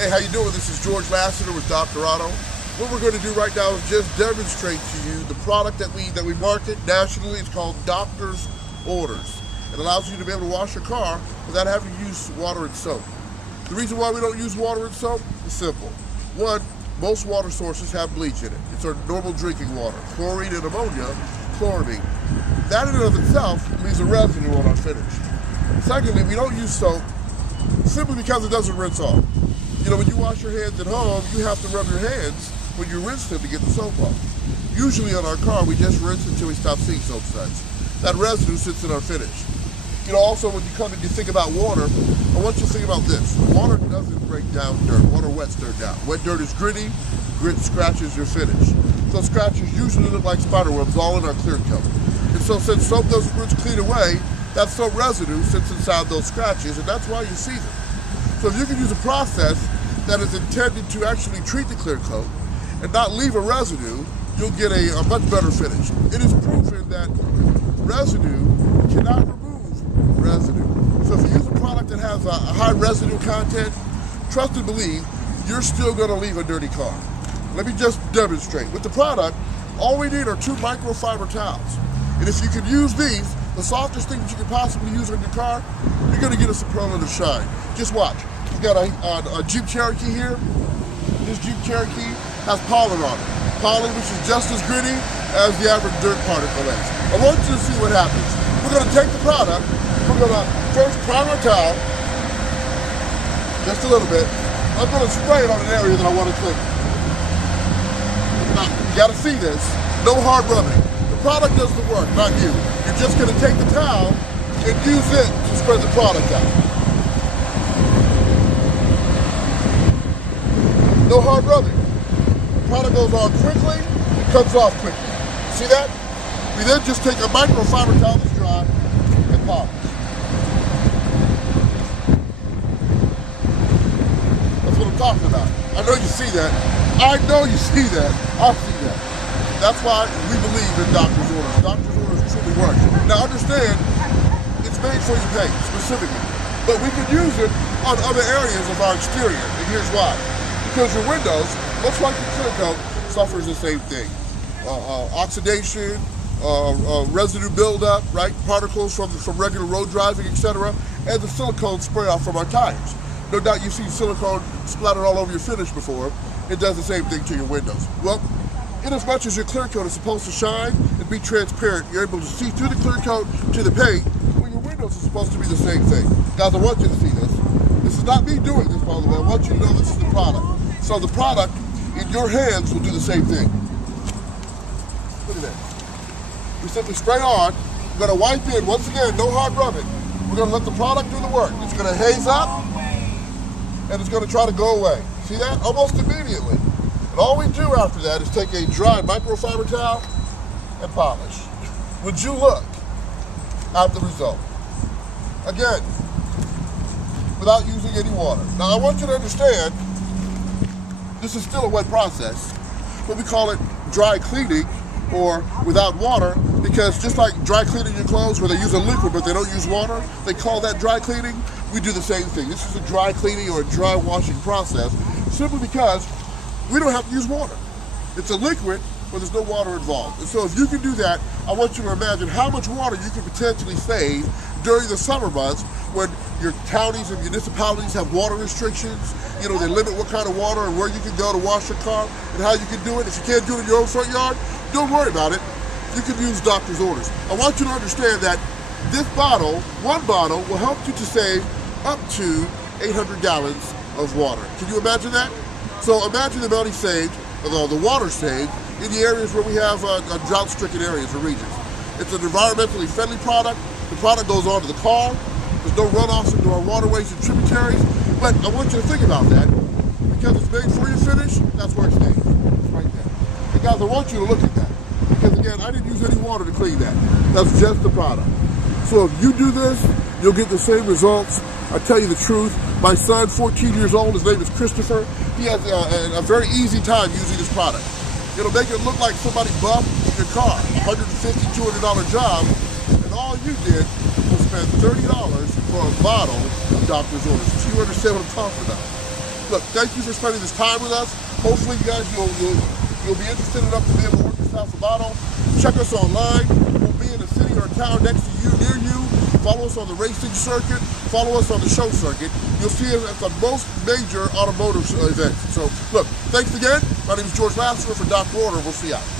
Hey, how you doing? This is George Lassiter with Dr. Otto. What we're going to do right now is just demonstrate to you the product that we market nationally. It's called Doctor's Orders. It allows you to be able to wash your car without having to use water and soap. The reason why we don't use water and soap is simple. One, most water sources have bleach in it. It's our normal drinking water. Chlorine and ammonia, chloramine. That in and of itself leaves a residue on our finish. Secondly, we don't use soap simply because it doesn't rinse off. You know, when you wash your hands at home, you have to rub your hands when you rinse them to get the soap off. Usually on our car, we just rinse until we stop seeing soap suds. That residue sits in our finish. You know, also when you come and you think about water, I want you to think about this. Water doesn't break down dirt. Water wets dirt down. Wet dirt is gritty. Grit scratches your finish. Those scratches usually look like spider webs all in our clear coat. And so since soap doesn't rinse clean away, that soap residue sits inside those scratches, and that's why you see them. So if you can use a process that is intended to actually treat the clear coat and not leave a residue, you'll get a much better finish. It is proven that residue cannot remove residue. So if you use a product that has a high residue content, trust and believe, you're still going to leave a dirty car. Let me just demonstrate. With the product, all we need are 2 microfiber towels. And if you can use these, the softest thing that you can possibly use on your car, you're going to get a superlative shine. Just watch. We've got a Jeep Cherokee here. This Jeep Cherokee has pollen on it. Pollen which is just as gritty as the average dirt particle is. I want you to see what happens. We're going to take the product. We're going to first prime our towel, just a little bit. I'm going to spray it on an area that I want to clean. Now, you got to see this. No hard rubbing. The product does the work, not you. You're just going to take the towel and use it to spread the product out. No hard rubbing. The product goes on quickly, it comes off quickly. See that? We then just take a microfiber towel that's dry and polish. That's what I'm talking about. I know you see that. I know you see that. I see that. That's why we believe in Doctor's Orders. Doctor's Orders truly work. Now understand, it's made for your paint specifically, but we can use it on other areas of our exterior, and here's why. Because your windows, much like your clear coat, suffers the same thing. Oxidation, residue buildup, right? Particles from regular road driving, etc., and the silicone spray off from our tires. No doubt you've seen silicone splattered all over your finish before. It does the same thing to your windows. Well, in as much as your clear coat is supposed to shine and be transparent, you're able to see through the clear coat to the paint, well, your windows are supposed to be the same thing. Guys, I want you to see this. This is not me doing this, by the way. I want you to know this is the product. So the product in your hands will do the same thing. Look at that. We simply spray on. We're going to wipe in. Once again, no hard rubbing. We're going to let the product do the work. It's going to haze up, and it's going to try to go away. See that? Almost immediately. And all we do after that is take a dry microfiber towel and polish. Would you look at the result? Again, without using any water. Now I want you to understand, this is still a wet process, but we call it dry cleaning or without water, because just like dry cleaning your clothes where they use a liquid but they don't use water, they call that dry cleaning. We do the same thing. This is a dry cleaning or a dry washing process, simply because we don't have to use water. It's a liquid, but there's no water involved. And so if you can do that, I want you to imagine how much water you could potentially save during the summer months when your counties and municipalities have water restrictions. You know, they limit what kind of water and where you can go to wash your car and how you can do it. If you can't do it in your own front yard, don't worry about it. You can use Doctor's Orders. I want you to understand that this bottle, one bottle, will help you to save up to 800 gallons of water. Can you imagine that? So imagine the amount he saved, the water saved, in the areas where we have drought-stricken areas or regions. It's an environmentally friendly product. The product goes onto the car. There's no runoffs into our waterways and tributaries. But I want you to think about that. Because it's made for your finish, that's where it stays. It's right there. And guys, I want you to look at that. Because again, I didn't use any water to clean that. That's just the product. So if you do this, you'll get the same results. I tell you the truth. My son, 14 years old, his name is Christopher. He has a very easy time using this product. It'll make it look like somebody buffed your car, $150, $200 job, and all you did was spend $30 for a bottle of Doctor's Orders. Do you understand what I'm talking about? look, thank you for spending this time with us. Hopefully, you guys, you'll be interested enough to be able to work this house Sabato. Check us online. We'll be in a city or a town next to you, near you. Follow us on the racing circuit. Follow us on the show circuit. You'll see us at the most major automotive events. So, look, thanks again. My name is George Lasseter for Dr. Order. We'll see you out.